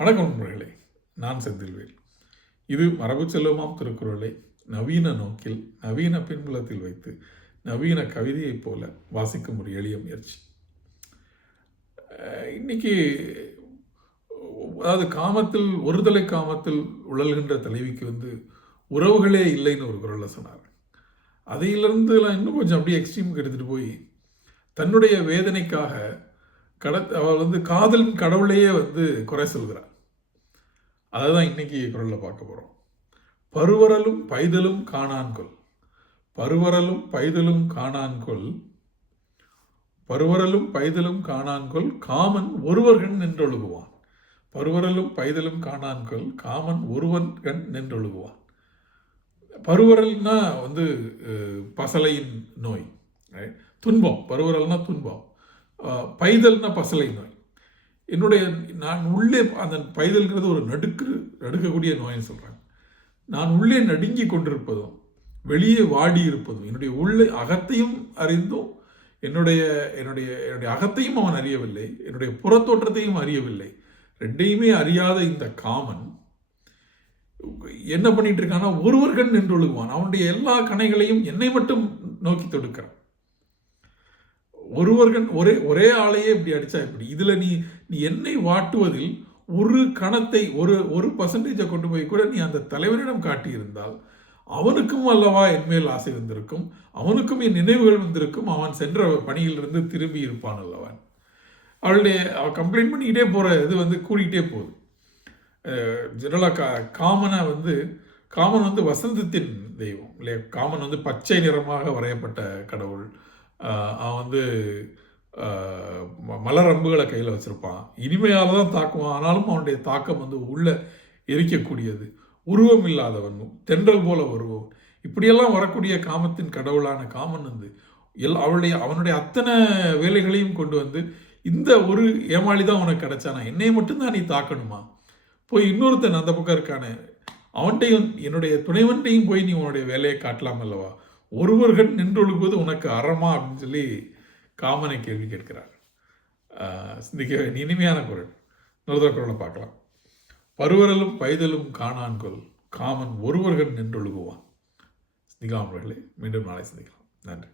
வணக்கம் நண்பர்களே நான் செந்தில்வேல். இது மரபு செல்வமாம் திருக்குறளை நவீன நோக்கில் நவீன பின்புலத்தில் வைத்து நவீன கவிதையைப் போல வாசிக்கும் ஒரு எளிய முயற்சி. இன்னைக்கு அதாவது காமத்தில் ஒருதலை காமத்தில் உழல்கின்ற தலைவிக்கு வந்து உறவுகளே இல்லைன்னு ஒரு குரலை சொன்னார். அதையிலிருந்து இன்னும் கொஞ்சம் அப்படியே எக்ஸ்ட்ரீமுக்கு எடுத்துகிட்டு போய் தன்னுடைய வேதனைக்காக கட அவள் வந்து காதலின் கடவுளையே வந்து குறை சொல்கிறார் அதுதான் இன்னைக்கு குரலில் பார்க்க போகிறோம் பருவரலும் பைதலும் காணான்கொல் பருவரலும் பைதலும் காணான்கொள் பருவரலும் பைதலும் காணான்கொள் காமன் ஒருவர்கண் நின்றொழுகுவான். பருவரலும் பைதலும் காணான்கொள் காமன் ஒருவன் கண் நின்றொழுகுவான். பருவரல்னா வந்து பசலையின் நோய் துன்பம். பருவரல்னா துன்பம். பைதல்னா பசலை நோய். என்னுடைய நான் உள்ளே அந்த பைதல்ங்கிறது ஒரு நடுக்கு நடுக்கக்கூடிய நோயின்னு சொல்கிறாங்க நான் உள்ளே நடுங்கி கொண்டிருப்பதும் வெளியே வாடி இருப்பதும் என்னுடைய உள்ளே அகத்தையும் அறிந்தும் என்னுடைய என்னுடைய என்னுடைய அகத்தையும் அவன் அறியவில்லை என்னுடைய புறத்தோற்றத்தையும் அறியவில்லை. ரெண்டையுமே அறியாத இந்த காமன் என்ன பண்ணிட்டு இருக்கான்னா ஒருவர் கண் நின்று ஒழுகுவான். அவனுடைய எல்லா கணைகளையும் என்னை மட்டும் நோக்கி தொடுக்கிறான். ஒருவர்கள் ஒரே ஒரே ஆளையே இப்படி அடித்தா இப்படி இதில் நீ நீ என்னை வாட்டுவதில் ஒரு கணத்தை ஒரு ஒரு பர்சன்டேஜை கொண்டு போய் கூட நீ அந்த தலைவனிடம் காட்டியிருந்தால் அவனுக்கும் அல்லவா என்மேல் ஆசை வந்திருக்கும்? அவனுக்கும் என் நினைவுகள் வந்திருக்கும்? அவன் சென்ற பணியிலிருந்து திரும்பி இருப்பான் அல்லவன் அவளுடைய அவ கம்ப்ளைண்ட் பண்ணிக்கிட்டே போகிற இது வந்து கூடிக்கிட்டே போகுது. ஜெனரலாக கா காமனை வந்து காமன் வந்து வசந்தத்தின் தெய்வம் இல்லையா? காமன் வந்து பச்சை நிறமாக வரையப்பட்ட கடவுள். அவன் வந்து மலரம்புகளை ம- கையில் வச்சுருப்பான். இனிமையால் தான் தாக்குவான். ஆனாலும் அவனுடைய தாக்கம் வந்து உள்ளே எரிக்கக்கூடியது. உருவம் இல்லாதவன் தென்றல் போல உருவம் இப்படியெல்லாம் வரக்கூடிய காமத்தின் கடவுளான காமன் வந்து எல் அவளுடைய அவனுடைய அத்தனை வேலைகளையும் கொண்டு வந்து இந்த ஒரு ஏமாளி தான் உனக்கு கிடைச்சானா என்னை மட்டும்தான் நீ தாக்கணுமா? போய் இன்னொருத்தன் அந்த பக்கம் இருக்கானே அவன்கிட்டையும் என்னுடைய துணைவன்ட்டையும் போய் நீ உன்னுடைய வேலையை காட்டலாம் அல்லவா? ஒருவர்கள் நின்றொழுகுவது உனக்கு அறமா அப்படின்னு சொல்லி காமனை கேள்வி கேட்கிறார். சிந்திக்க இனிமையான குரல். இன்னொரு குரலை பார்க்கலாம். பருவரலும் பைதலும் காணான்கொள் காமன் ஒருவர்கள் நின்றொழுகுவான். சிந்திக்கலாம் அவர்களே. மீண்டும் நாளை சிந்திக்கலாம். நன்றி.